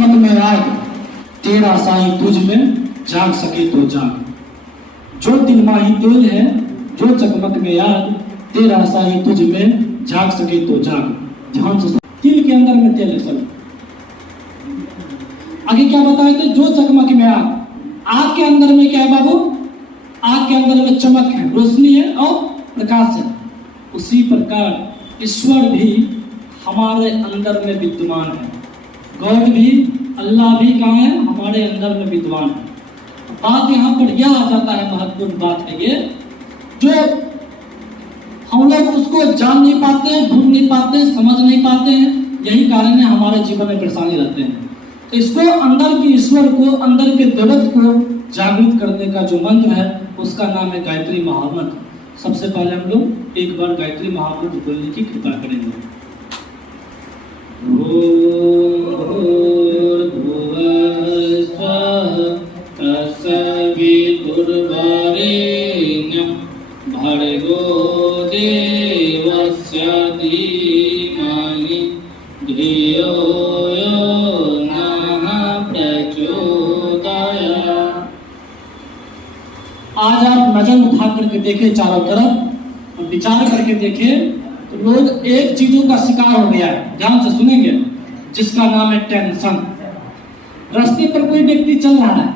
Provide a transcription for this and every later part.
चकमक में आग, तेरा साईं तुझ में जाग सके तो जाग। जो तिल माही तेल है, जो चकमक में आग, तेरा साईं तुझ में जाग सके तो जाग। ध्यान से, तिल के अंदर में तेल है सब। आगे क्या बताए थे? जो चकमक में आग, आग के अंदर में क्या है बाबू? आग के अंदर में चमक है, रोशनी है और प्रकाश है। उसी प्रकार ईश्वर भी हमारे अंदर में विद्यमान है। गॉड भी, अल्लाह भी कहाँ है? हमारे अंदर में विद्यमान है। बात यहाँ पर यह आ जाता है, महत्वपूर्ण बात है ये, जो हम लोग उसको जान नहीं पाते, ढूंढ नहीं पाते, समझ नहीं पाते हैं। यही कारण है हमारे जीवन में परेशानी रहते हैं। तो इसको अंदर की ईश्वर को, अंदर के जगत को जागृत करने का जो मंत्र है उसका नाम है गायत्री महामंत्र। सबसे पहले हम लोग एक बार गायत्री महामंत्र बोलने की कृपा करेंगे। भर्गो देवस्य धीमहि धियो यो नः प्रचोदयात्। आज आप नजर उठा करके देखें चारों तरफ और विचार करके देखें तो लोग एक चीजों का शिकार हो गया है। ध्यान से सुनेंगे, जिसका नाम है टेंशन। रास्ते पर कोई व्यक्ति चल रहा है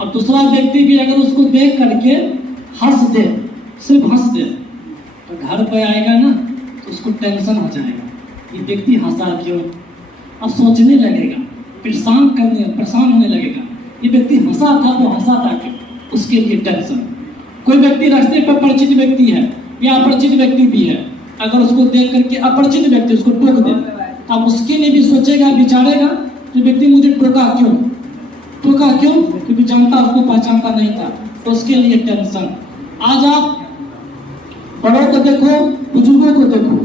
और दूसरा व्यक्ति भी अगर उसको देख करके हंस दे, सिर्फ हंस दे, तो घर पे आएगा ना तो उसको टेंशन हो जाएगा, ये व्यक्ति हंसा क्यों। अब सोचने लगेगा, परेशान होने लगेगा, ये व्यक्ति हंसा था तो हंसा था क्यों, उसके लिए टेंशन। कोई व्यक्ति रास्ते पर परिचित व्यक्ति है या अपरिचित व्यक्ति भी है, अगर उसको देख करके अपरिचित व्यक्ति उसको टोक दे, अब उसके लिए भी सोचेगा, विचारेगा कि व्यक्ति मुझे टोका क्यों, क्योंकि जानता, उसको पहचानता नहीं था, तो उसके लिए टेंशन। आज आप बड़ों को देखो, बुजुर्गों को देखो,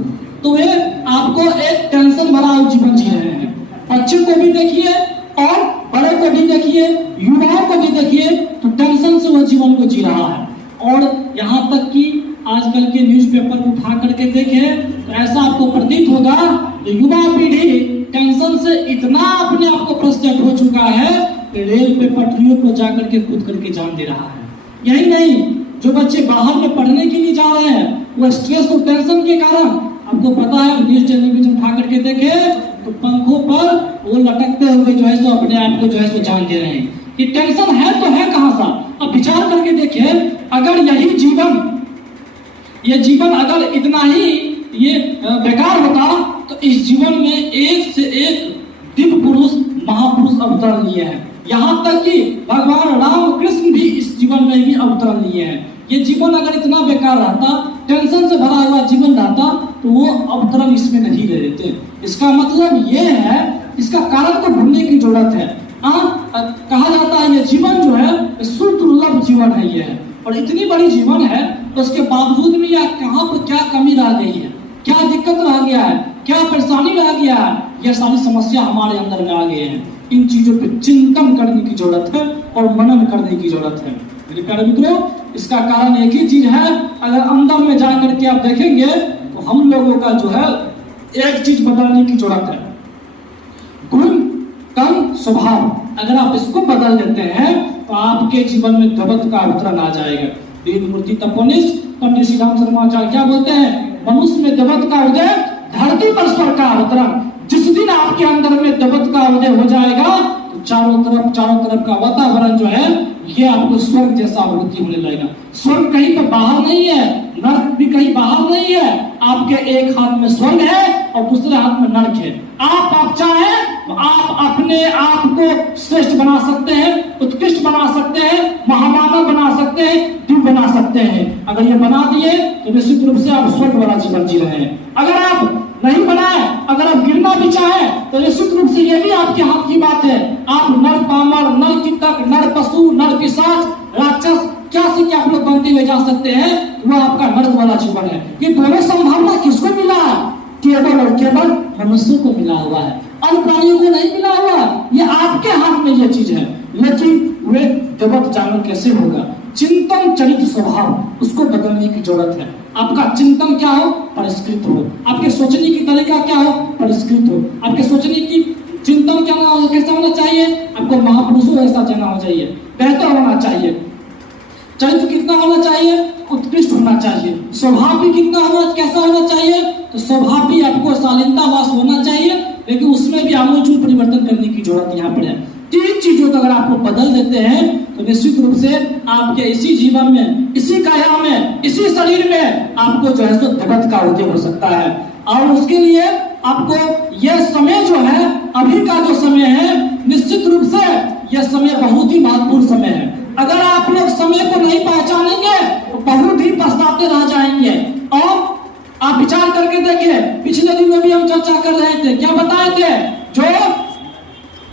तो वे आपको एक टेंशन भरा जीवन जी रहे हैं। बच्चों को भी देखिए और बड़ों को भी देखिए, युवाओं को भी देखिए, तो टेंशन से वो जीवन को जी रहा है। और यहाँ तक कि आजकल के न्यूज़पेपर को उठा करके देखें तो ऐसा आपको प्रतीत होगा कि युवा पीढ़ी टेंशन से इतना अपने आप को फ्रस्ट्रेट हो चुका है कि रेल पे पटरियों को जाकर के कूद करके जान दे रहा है। यही नहीं, जो बच्चे बाहर में पढ़ने के लिए जा रहे हैं वो स्ट्रेस और टेंशन के कारण, आपको पता है न्यूज टेलीविजन उठा करके देखे तो पंखों पर वो लटकते हुए जो है सो अपने आप को जो है सो जान दे रहे हैं। ये टेंशन है तो है कहाँ सा? अब विचार करके देखें, अगर ये जीवन अगर इतना ही ये बेकार होता तो इस जीवन में एक से एक दिव्य पुरुष, महापुरुष अवतरण लिए हैं। यहाँ तक कि भगवान राम कृष्ण भी इस जीवन में भी अवतरण लिए हैं। ये जीवन अगर इतना बेकार रहता, टेंशन से भरा हुआ जीवन रहता, तो वो अवतरण इसमें नहीं ले लेते। इसका मतलब ये है, इसका कारण को ढूंढने की जरूरत है। कहा जाता है ये जीवन जो है सुदुर्लभ जीवन है ये है, और इतनी बड़ी जीवन है तो उसके बावजूद भी या कहाँ पर क्या कमी रह गई है, क्या दिक्कत रह गया है, क्या परेशानी रह गया है, यह सारी समस्या हमारे अंदर में आ गए हैं। इन चीजों पे चिंतन करने की जरूरत है और मनन करने की जरूरत है। मेरे प्यारे मित्रों, इसका कारण एक ही चीज है, अगर अंदर में जा करके आप देखेंगे तो हम लोगों का जो है एक चीज बदलने की जरूरत है, गुण, कर्म, स्वभाव। अगर आप इसको बदल देते हैं तो आपके जीवन में जगत का अवतरण आ जाएगा। वेद मूर्ति तपोनिष्ठ पंडित श्री राम शर्माचार्य क्या बोलते हैं? मनुष्य में जगत का उदय, धरती पर स्वर्ग का अवतरण। जिस दिन आपके अंदर में जगत का उदय हो जाएगा तो चारों तरफ का वातावरण जो है ये आपको स्वर्ग जैसा अनुभूति होने लगेगा। स्वर्ग कहीं पर बाहर नहीं है, नर्क भी कहीं बाहर नहीं है। आपके एक हाथ में स्वर्ग है और दूसरे हाथ में नर्क है। आप चाहें तो आप अपने आप को श्रेष्ठ बना सकते हैं, उत्कृष्ट बना सकते हैं, महामानव बना सकते हैं, दिव्य बना सकते हैं। अगर ये बना दिए तो निश्चित रूप से आप स्वर्ग वाला जीवन जी रहे हैं। अगर आप नहीं बनाए, अगर आप गिरना भी चाहे तो निश्चित रूप से ये भी आपके हाथ की बात है। आप नर पामर, नर कीटक, नर पशु, नर पिशाच, राक्षस क्या से क्या आप लोग बनते हुए जा सकते हैं, वो आपका नर्क वाला जीवन है। ये दोनों संभावना किसको मिला है? केवल और केवल मनुष्य को मिला हुआ है, अन्य प्राणियों को नहीं मिला हुआ। ये आपके हाथ में ये चीज है। लेकिन वे जगत जागरण कैसे होगा? चिंतन चरित्र स्वभाव, उसको बदलने की जरूरत है। आपका चिंतन क्या हो? परिष्कृत हो। आपके सोचने की तरीका क्या हो? परिष्कृत हो। आपके सोचने की चिंतन क्या कैसा होना चाहिए? आपको महापुरुषों जैसा जीना चाहिए, बेहतर होना चाहिए। चरित्र कितना होना चाहिए? उत्कृष्ट होना चाहिए। स्वभाव भी कितना होना, कैसा होना चाहिए? तो स्वभाव भी आपको शालीनतावास होना चाहिए, लेकिन उसमें भी आमूलचूल परिवर्तन करने की जरूरत यहाँ पर है। 3 चीजों को अगर आप लोग बदल देते हैं तो निश्चित रूप से आपके इसी जीवन में, इसी काया में, इसी शरीर में आपको जो है सो जगत का उदय हो सकता है। और उसके लिए आपको यह समय जो है, अभी का जो समय है, निश्चित रूप से यह समय बहुत ही महत्वपूर्ण समय है। अगर आप लोग समय को नहीं पहचानेंगे तो बहुत ही पछताते रह जाएंगे। और आप विचार करके देखिए, पिछले दिनों भी हम चर्चा कर रहे थे, क्या बताए थे? जो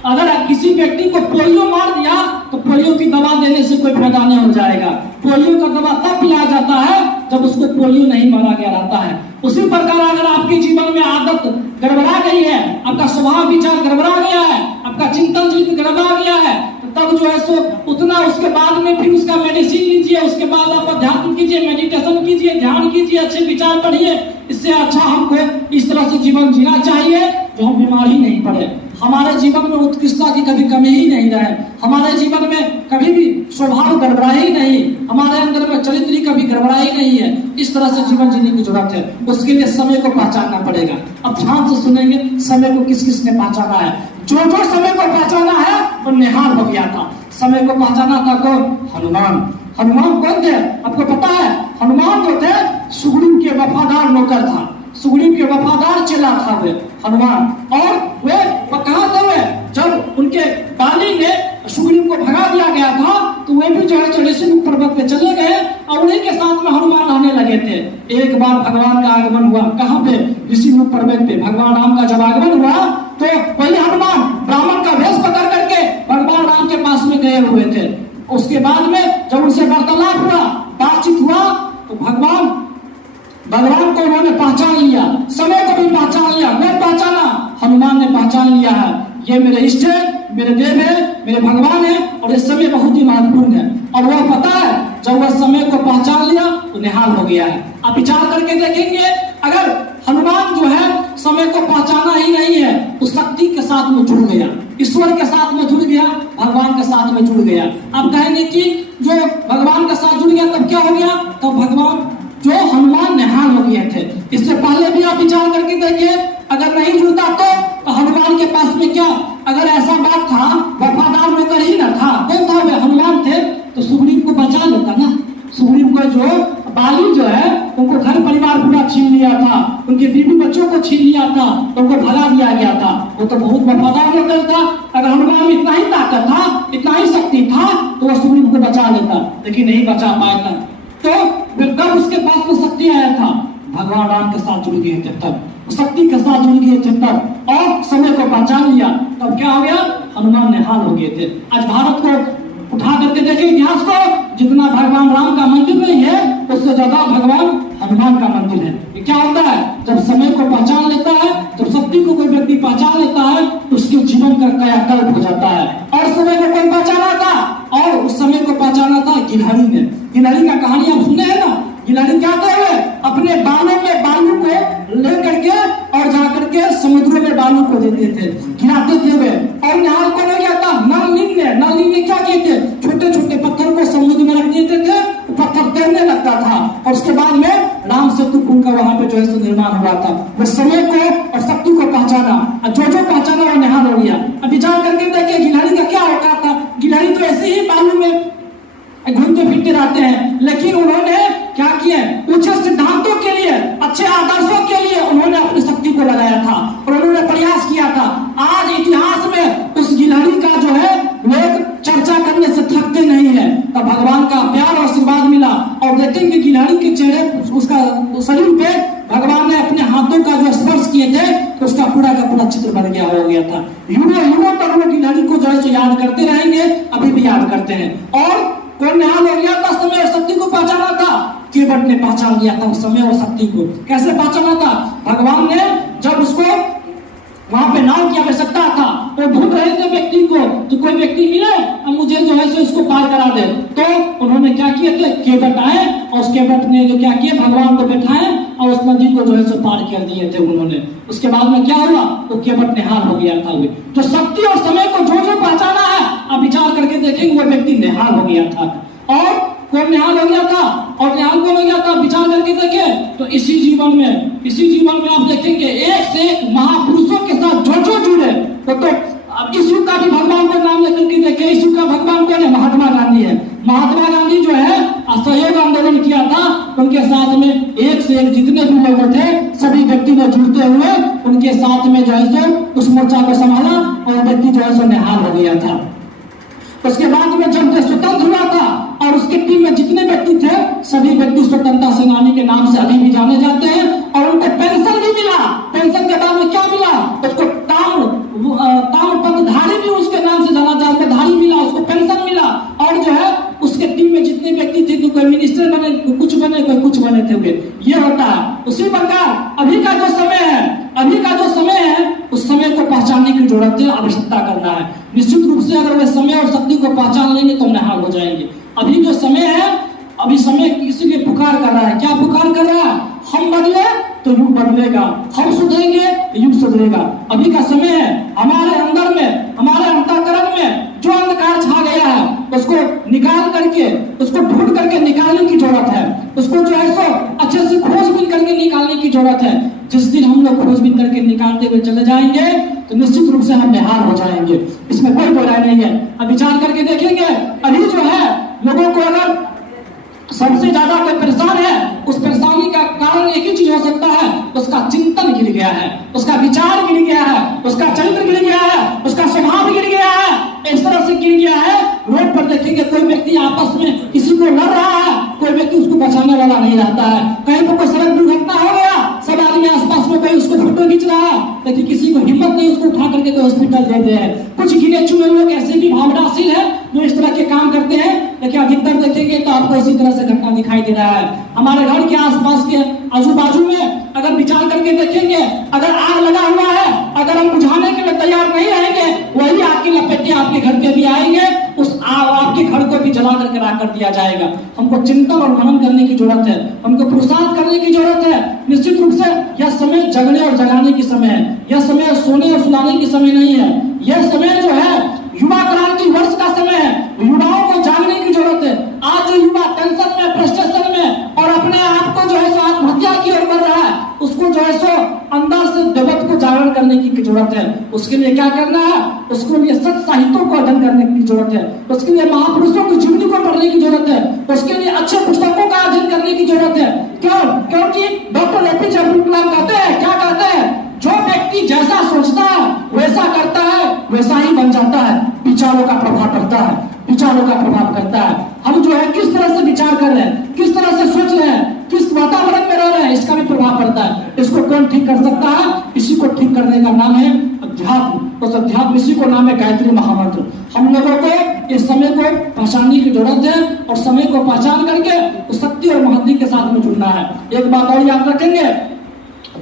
अगर किसी व्यक्ति को पोलियो मार दिया तो पोलियो की दवा देने से कोई फायदा नहीं हो जाएगा। पोलियो का दवा तब पिलाया जाता है जब उसको पोलियो नहीं मारा गया रहता है। उसी प्रकार अगर आपके जीवन में आदत गड़बड़ा गई है, आपका स्वभाव विचार गड़बड़ा गया है, आपका चिंतन चित्त गड़बड़ा गया है, तो तब जो है सो उतना उसके बाद में फिर उसका मेडिसिन लीजिए, उसके बाद आप अध्यात्म कीजिए, मेडिटेशन कीजिए, ध्यान कीजिए, अच्छे विचार पढ़िए। इससे अच्छा हमको इस तरह से जीवन जीना चाहिए जो हम बीमार ही नहीं पड़े, हमारे जीवन में उत्कृष्टता की कभी कमी ही नहीं रहे, हमारे जीवन में कभी भी स्वभाव गड़बड़ाए ही नहीं, हमारे अंदर में चरित्र कभी गड़बड़ाई नहीं है। इस तरह से जीवन जीने की जरूरत है। उसके लिए समय को पहचानना पड़ेगा। अब ध्यान से सुनेंगे, समय को किस किस ने पहचाना है। जो समय को पहचाना है वो निहाल हो गया था। समय को पहचाना था कौन? हनुमान। हनुमान कौन थे? आपको पता है? हनुमान जो थे सुग्रीव के वफादार नौकर था, सुग्रीव के वफादार चेला था वे हनुमान। और वे कहाँ थे? वे जब उनके बाली ने सुग्रीव को भगा दिया गया था तो वे भी जो है ऋषिमुख पर्वत पे चले गए और उन्हीं के साथ में हनुमान रहने लगे थे। एक बार भगवान का आगमन हुआ, कहाँ पे? ऋषिमुख पर्वत पे भगवान राम का जब आगमन हुआ तो वही हनुमान ब्राह्मण का वेश पकड़ करके भगवान राम के पास में गए हुए थे। उसके बाद में जब उनसे वार्तालाप हुआ, बातचीत हुआ, तो भगवान को उन्होंने पहचान लिया, समय को भी पहचान लिया। मैं पहचाना, हनुमान ने पहचान लिया है, ये मेरे इष्ट है, मेरे देव है, मेरे भगवान है और ये समय बहुत ही महत्वपूर्ण है। और वह पता है जब वह समय को पहचान लिया तो निहाल हो गया है। आप विचार करके देखेंगे, अगर हनुमान जो है समय को पहचाना ही नहीं है तो शक्ति के साथ में जुड़ गया, ईश्वर के साथ में जुड़ गया, भगवान के साथ में जुड़ गया। आप कहेंगे कि जो भगवान के साथ जुड़ गया तब क्या हो गया? तो भगवान जो हनुमान निहाल हो गए थे। इससे पहले भी आप विचार करके देखिए, अगर नहीं जुड़ता तो हनुमान के पास में क्या, अगर ऐसा बात था, वफादार नौकर ही ना था, कौन था? वे हनुमान थे, तो सुग्रीव को बचा लेता ना। सुग्रीव को जो बाली जो है उनको घर परिवार पूरा छीन लिया था, उनके बीवी बच्चों को छीन लिया था, उनको भगा दिया गया था। वो तो बहुत वफादार नौकर था। अगर हनुमान में इतना ही ताकत था, इतना ही शक्ति था तो वह सुग्रीव को बचा लेता, लेकिन नहीं बचा पाया था। तो तब उसके पास में शक्ति आया था, भगवान राम के साथ जुड़ गए थे, तब शक्ति के साथ जुड़ गए थे तब, और समय को पहचान लिया, तब क्या हो गया? हनुमान निहाल हो गए थे। आज भारत को उठा करके देखें इतिहास को, जितना भगवान राम का मंदिर नहीं है उससे ज्यादा भगवान हनुमान का मंदिर है। ये क्या होता है? जब समय को पहचान लेता है, जब शक्ति को कोई व्यक्ति पहचान लेता है तो उसके जीवन का कायाकल्प हो जाता है। और समय को कोई पहचाना था, और उस समय को पहचाना था गिलहरी ने। गिलहरी का कहानी आप सुने हैं ना? गिलहरी क्या करते हुए अपने बालों में बालू को लेकर के और जाकर के समुद्रों में बालू को देते थे, गिराते थे वे। और निहाल कौन हो गया था? नल ने क्या किए थे? छोटे छोटे पत्थर को समुद्र में रख देते थे, पत्थर तैरने लगता था, और उसके बाद में राम सेतु पुल का वहां पे जो है निर्माण हुआ था। वो समय को और शक्ति को पहचाना, जो पहचाना वो निहाल हो गया। अब विचार करके देखिए गिलहरी का क्या होता था? गिलहरी तो ऐसे ही बालू में घूमते फिरते रहते हैं, लेकिन उन्होंने क्या किया? ऊंचे सिद्धांतों के लिए, अच्छे आदर्शों के लिए उन्होंने अपनी शक्ति को लगाया था और उन्होंने प्रयास किया था। आज इतिहास में उस गिलहरी का जो है लोग चर्चा करने से थकते नहीं है। तब भगवान का प्यार और आशीर्वाद मिला, और देखेंगे गिलहरी के चेहरे, उसका शरीर पे भगवान ने अपने हाथों का जो स्पर्श किए थे तो उसका पूरा का पूरा चित्र बन गया हो गया था। युगों तक वो गिलहरी को जो है याद करते रहेंगे, अभी भी याद करते हैं। और कौन निहाल हो गया था? समय और शक्ति को पहचाना था। केवट ने पहचान लिया था उस समय और शक्ति को। कैसे पहचाना था? भगवान ने जब उसको वहां पे नाव की आवश्यकता था वो ढूंढ रहे थे व्यक्ति को, तो कोई व्यक्ति मिले और मुझे जो है सो इसको पार करा दे। तो उन्होंने क्या किए थे, केवट आए और उस केवट ने जो क्या किया, भगवान को बैठाए और उस नदी को जो है सो पार कर दिए थे उन्होंने। उसके बाद में क्या हुआ, वो केवट निहाल हो गया था। तो शक्ति और समय को जो जो पहचाना है, आप विचार करके देखेंगे वो व्यक्ति निहाल हो गया था। और कौन निहाल हो गया था, और निहाल कौन हो गया था, विचार करके देखें तो इसी जीवन में आप देखेंगे एक से एक महापुरुषों के साथ जो जो जुड़े। तो अब इस युग का भी भगवान का नाम लेकर के देखें, इस युग का भगवान कौन है, महात्मा गांधी है। महात्मा गांधी जो है असहयोग आंदोलन किया था, उनके साथ में एक से एक जितने भी लोग थे सभी व्यक्ति में जुड़ते हुए उनके साथ में जो है सो उस मोर्चा को संभाला और व्यक्ति जो है सो निहाल हो गया था। उसके बाद में जब देश स्वतंत्र हुआ था और उसके टीम में जितने व्यक्ति थे सभी व्यक्ति स्वतंत्रता सेनानी के नाम से अभी भी जाने जाते हैं और उनको पेंशन भी मिला। पेंशन के बाद में क्या मिला, उसको ताम्रपत्रधारी भी उसके नाम से जाना जाता, धारी मिला, उसको पेंशन मिला। और जो है उसके टीम में जितने व्यक्ति थे, कोई मिनिस्टर बने, कोई कुछ बने थे हुए, ये होता है। उसी प्रकार अभी का जो समय है उस समय को पहचानने की जरूरत है, आवश्यकता करना है। निश्चित रूप से अगर वे समय और शक्ति को पहचान लेंगे तो निहाल हो जाएंगे। अभी जो समय है, अभी समय किसी के पुकार कर रहा है, क्या पुकार कर रहा है, हम बदले तो युग बदलेगा, हम सुधरेंगे युग सुधरेगा। अभी का समय है, हमारे अंदर में, हमारे अंतःकरण में जो अंधकार छा गया है उसको निकाल करके, उसको ढूंढ करके निकालने की जरूरत है। उसको जो है सो अच्छे से खोजबीन करके निकालने की जरूरत है। जिस दिन हम लोग खोजबीन करके निकालते हुए चले जाएंगे तो निश्चित रूप से हम निहाल हो जाएंगे, इसमें कोई बुराई नहीं है। अब विचार करके देखेंगे, अभी जो है लोगों को अगर सबसे ज्यादा कोई परेशान है, उस परेशानी का कारण एक ही चीज हो सकता है, उसका चिंतन गिर गया है, उसका विचार गिर गया है, उसका चरित्र गिर गया है, उसका स्वभाव गिर गया है। इस तरह से गिर गया है, रोड पर देखेंगे कोई व्यक्ति आपस में किसी को लड़ रहा है, कोई व्यक्ति उसको बचाने वाला नहीं रहता है। कहीं पर कोई सड़क दुर्घटना हो गया, सब आदमी आसपास में कोई उसको फोटो खींच रहा है, लेकिन किसी को हिम्मत नहीं उसको उठा करके हॉस्पिटल दे दे। कुछ गिने चुने लोग ऐसे भी भावनाशील है जो इस तरह के काम करते हैं, लेकिन अधिकतर देखेंगे तो आपको इसी तरह से घटना दिखाई दे रहा है। हमारे घर के आसपास के आजू बाजू में अगर विचार करके देखेंगे, अगर आग लगा हुआ है, अगर हम बुझाने के लिए तैयार नहीं रहेंगे, वही आग की लपेटे आपके घर पे भी आएंगे, उस आपके घर को भी जला करके राख कर दिया जाएगा। हमको चिंतन और मनन करने की जरूरत है, हमको पुरुषार्थ करने की जरूरत है। निश्चित रूप से यह समय जगने और जगाने की समय है, यह समय सोने और सुलाने की समय नहीं है। यह समय जो है युवा क्रांति वर्ष का समय है, युवाओं को जागने की जरूरत है। आज जो युवा टेंशन में, फ्रस्ट्रेशन में और अपने आप को जो है सो आत्महत्या की ओर बढ़ रहा है, उसको जो है सो अंदर से देवत्व को जागरण करने की जरूरत है। उसके लिए क्या करना है, उसके लिए सत्य साहित्यों को अध्ययन करने की जरूरत है, उसके लिए महापुरुषों की जीवनी को पढ़ने की जरूरत है, उसके लिए अच्छे पुस्तकों का अध्ययन करने की जरूरत है। क्यों? क्योंकि डॉक्टर एपीजे अब्दुल कलाम कहते हैं, क्या कहते हैं, जो व्यक्ति जैसा सोचता है वैसा करता है, वैसा ही बन जाता है। विचारों का प्रभाव पड़ता है, विचारों का प्रभाव करता है। हम जो है किस तरह से विचार कर रहे हैं, किस तरह से सोच रहे हैं, किस वातावरण में रह रहे हैं, इसका भी प्रभाव पड़ता है। इसको कौन ठीक कर सकता है? इसी को ठीक करने का नाम है अध्यात्म। उस अध्यात्म इसी को नाम है गायत्री महामंत्र। हम लोगों को इस समय को पहचानने की जरूरत है और समय को पहचान करके उस शक्ति और महत्व के साथ में जुड़ना है। एक बात और याद रखेंगे,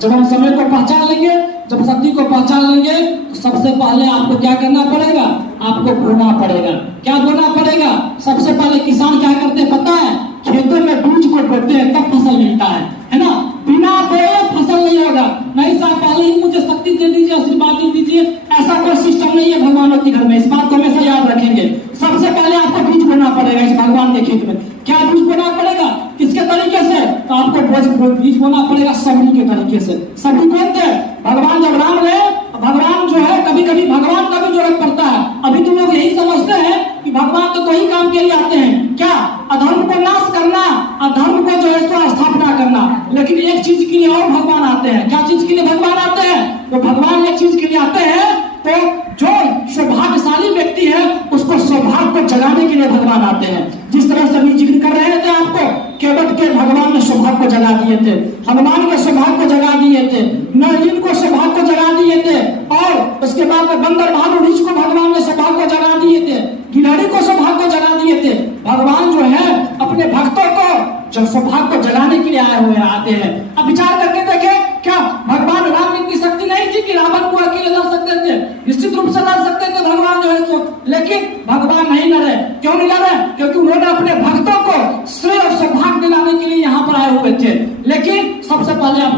जब हम समय को पहचान लेंगे, जब शक्ति को पहचान लेंगे, तो सबसे पहले आपको क्या करना पड़ेगा, आपको बोना पड़ेगा। क्या बोना पड़ेगा? सबसे पहले किसान क्या करते हैं पता है? खेतों में बीज को बोते हैं तब फसल मिलता है ना। बिना बोए फसल नहीं होगा। नहीं साहब पहले ही मुझे शक्ति दे दीजिए, आशीर्वाद दे दीजिए, ऐसा कोई सिस्टम नहीं है भगवानों के घर में। इस बात को हमेशा याद रखेंगे। सबसे पहले आपको बीज बोना पड़ेगा इस भगवान के खेत में। क्या बीज बोना पड़ेगा? किसके तरीके से? तो आपको बीज बोना पड़ेगा सबरी के तरीके से। सबरी कौन थे? भगवान जब राम रहे, भगवान जो है कभी कभी भगवान का भी जरूरत पड़ता है। अभी तो लोग यही समझते हैं कि भगवान तो वही काम के लिए आते हैं, क्या अधर्म को नाश करना, अधर्म को जो है सो स्थापना करना। लेकिन एक चीज के लिए और भगवान आते हैं। क्या चीज के लिए भगवान आते हैं? तो भगवान एक चीज के लिए आते हैं, तो जो सौभाग्यशाली व्यक्ति है उसको सौभाग्य को जगाने के लिए भगवान आते हैं। जिस तरह से अभी जिक्र कर रहे थे आपको, केवट के भगवान ने सौभाग्य को जगा दिए थे, हनुमान के सौभाग्य को जगा दिए थे, नरयुग को सौभाग्य को जगा दिए थे, और उसके बाद में बंदर भालू रीछ को भगवान ने सौभाग्य को जगा दिए थे, गिलहरी को सौभाग्य को जगा दिए थे। भगवान जो है अपने भक्तों को जो सौभाग्य को जगाने के लिए आए हुए आते हैं। अब विचार करके देखें, क्या भगवान राम में इतनी शक्ति नहीं थी कि रावण को अकेले लड़ सकते थे? निश्चित रूप से लड़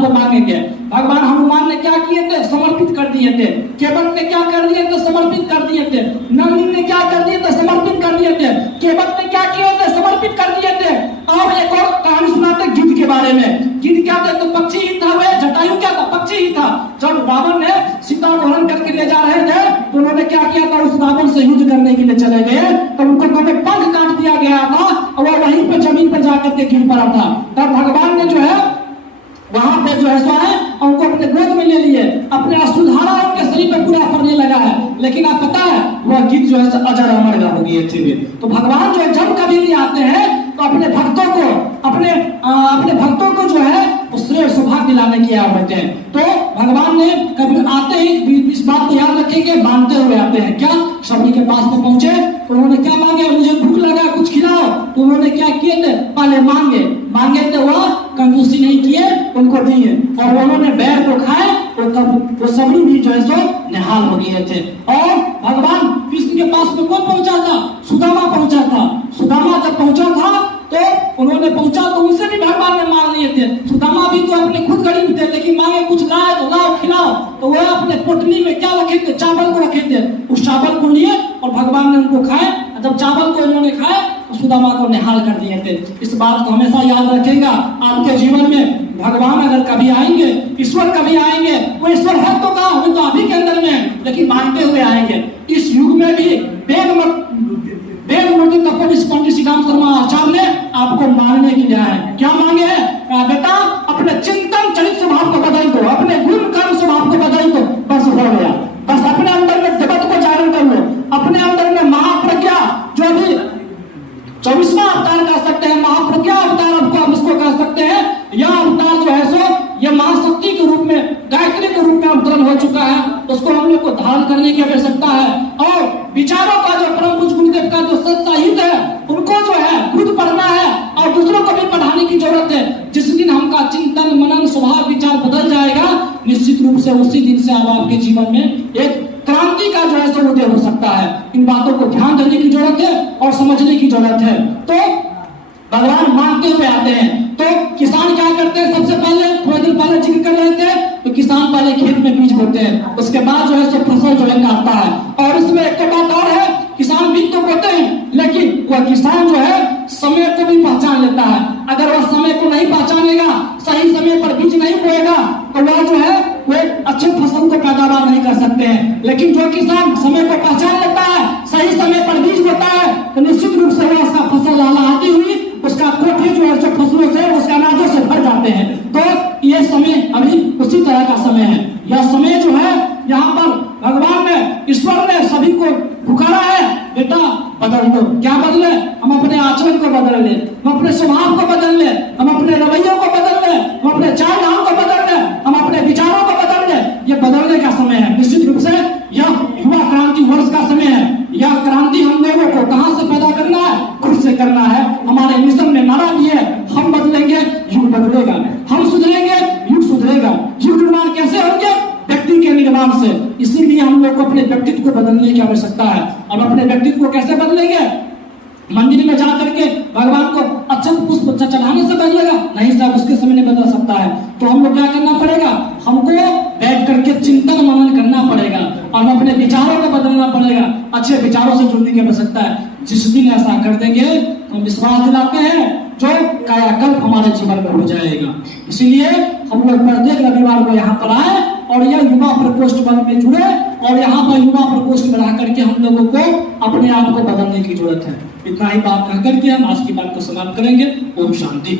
को मांगेंगे। भगवान हनुमान ने क्या किए थे? समर्पित कर दिए थे। केवट ने क्या कर दिए थे? समर्पित कर दिए थे। नंदी ने क्या कर दिए थे? समर्पित कर दिए थे। केवट ने क्या किए थे? समर्पित कर दिए थे। और एक और कहानी सुनाते गिद्ध के बारे में। गिद्ध क्या था? तो पक्षी ही था, वह जटायु क्या था? पक्षी ही था। जब रावण ने सीता को हरण करके ले जा रहे थे तो उन्होंने क्या किया था? उस रावण से युद्ध करने के लिए चले गए तो उनको पंख काट दिया गया था और वह वहीं पर जमीन पर जाकर के गिर पड़ा था। तब भगवान ने जो है वहां पे जो है सो है उनको अपने गोद में ले लिए, अपने अश्रुधारा उनके शरीर पे पूरा पड़ने लगा है। लेकिन आप पता है वह गिद्ध जो है अजर अमर हो गए थे। तो भगवान जो है जब कभी भी आते हैं तो अपने भक्तों को जो है श्रेय सौभाग्य दिलाने की आवत है। तो भगवान ने कभी आते ही इस बात को याद रखेंगे, मांगते हुए आते हैं। क्या शबरी के पास में पहुंचे तो उन्होंने क्या मांगे? मुझे भूख लगा, कुछ खिलाओ। तो उन्होंने क्या किए थे? पहले मांगे तो वह कंजूसी नहीं किए, उनको दिए और उन्होंने बैर को खाए। वो शबरी भी जो है सो निहाल हो गए थे। और भगवान कृष्ण के पास में कौन पहुंचा था? सुदामा पहुंचा था। सुदामा जब पहुंचा था तो उन्होंने पहुंचा तो उनसे भी भगवान ने मांग लिए थे। सुदामा भी तो अपने खुद गरीब थे, लेकिन मांगे कुछ लाए तो लाओ, खिलाओ। तो वह अपने पोटली में क्या रखे थे? चावल को रखे थे। उस चावल को लिए और भगवान ने उनको खाए। जब चावल को इन्होंने खाए तो सुदामा को निहाल कर दिए थे। इस बात को हमेशा याद रखेगा। आपके जीवन में भगवान अगर कभी आएंगे, ईश्वर कभी आएंगे, वो ईश्वर है तो कहा, वो तो अभी के अंदर में, लेकिन मांगते हुए आएंगे। इस युग में भी वेदमूर्ति तपोनिधि पंडित श्री राम शर्मा आचार्य ने आपको मांगने के लिए आए। क्या मांगे है? बेटा अपने चिंतन चरित्र स्वभाव को बदल दो, अपने गुण कर्म स्वभाव को बदल दो, बस हो गया। बस अपने अंदर में जगत को जागरण कर लो, अपने अंदर में महाप्रज्ञा जो भी 24वां अवतार कह सकते हैं, महाप्रज्ञा अवतार आप इसको कह सकते हैं। यह अवतार जो है सो ये महाशक्ति के रूप में, गायत्री के रूप में अवतरण हो चुका है। उसको हम लोग को धारण करने की आवश्यकता है। और विचारों का जो परम पूज्य गुरुदेव का जो सत साहित्य है उनको जो है खुद पढ़ना है और दूसरों को भी पढ़ाने की जरूरत है। जिस दिन हमका चिंतन मनन स्वभाव विचार बदल जाएगा, निश्चित रूप से उसी दिन से अब आपके जीवन में एक क्रांति का जो है सो उदय हो सकता है। इन बातों को ध्यान देने की जरूरत है और समझने की जरूरत है। तो भगवान मांगते हुए आते हैं। तो किसान क्या करते हैं? सबसे पहले थोड़ी देर पहले जिक्र कर रहे थे तो किसान पहले खेत में बीज बोते हैं, उसके बाद जो है सो फसल जो है काटता है। और इसमें एक बात और है, किसान बीज तो बोते हैं लेकिन वह किसान जो है समय को भी पहचान लेता है। अगर वह समय को नहीं पहचानेगा, सही समय पर बीज नहीं बोएगा तो वह जो है वे अच्छे फसल को पैदावार नहीं कर सकते हैं। लेकिन जो किसान समय को पहचान लेता है, सही समय पर बीज बोता है, तो निश्चित रूप से उसका फसल लहलहाती हुई उसका कोठी जो है फसलों से, उसके अनाजों से भर जाते हैं। तो ये समय अभी उसी तरह का समय है। यह समय जो है यहाँ पर भगवान ने, ईश्वर ने सभी को पुकारा है, बेटा बदल दो। क्या बदले? हम अपने आचरण को बदल ले, हम अपने स्वभाव को बदल ले, हम अपने रवैयों को बदल ले, हम अपने चाल ढाल को बदल ले, हम अपने विचारों को बदल ले। ये बदलने का समय है। निश्चित रूप से यह युवा क्रांति वर्ष का समय है। यह क्रांति हम लोगों को कहां से पैदा करना है? खुद से करना है। हमारे मिशन में नारा भी है, हम बदलेंगे युग बदलेगा, हम सुधरेंगे युग सुधरेगा। युग निर्माण कैसे होंगे? व्यक्ति के निर्माण से। इसीलिए हम लोग को अपने व्यक्तित्व को बदलने की आवश्यकता है। अब अपने व्यक्तित्व को कैसे बदलेंगे? मंदिर में जाकर के भगवान को अक्षत पुष्प चढ़ाने से बदलेगा? नहीं साहब, उसके समय नहीं बदल सकता है। तो हमको क्या करना पड़ेगा? हमको बैठ करके चिंतन मनन करना पड़ेगा और अपने विचारों को बदलना पड़ेगा। अच्छे विचारों से जुड़ने की आवश्यकता है। जिस दिन ऐसा कर देंगे तो हम विश्वास दिलाते हैं जो कायाकल्प हमारे जीवन में हो जाएगा। इसीलिए हम लोग प्रत्येक रविवार को यहाँ पर आए और यह युवा प्रकोष्ठ बल में जुड़े और यहाँ पर युवा प्रकोष्ठ में रह करके हम लोगों को अपने आप को बदलने की जरूरत है। इतना ही बात कह करके हम आज की बात को समाप्त करेंगे। ओम शांति।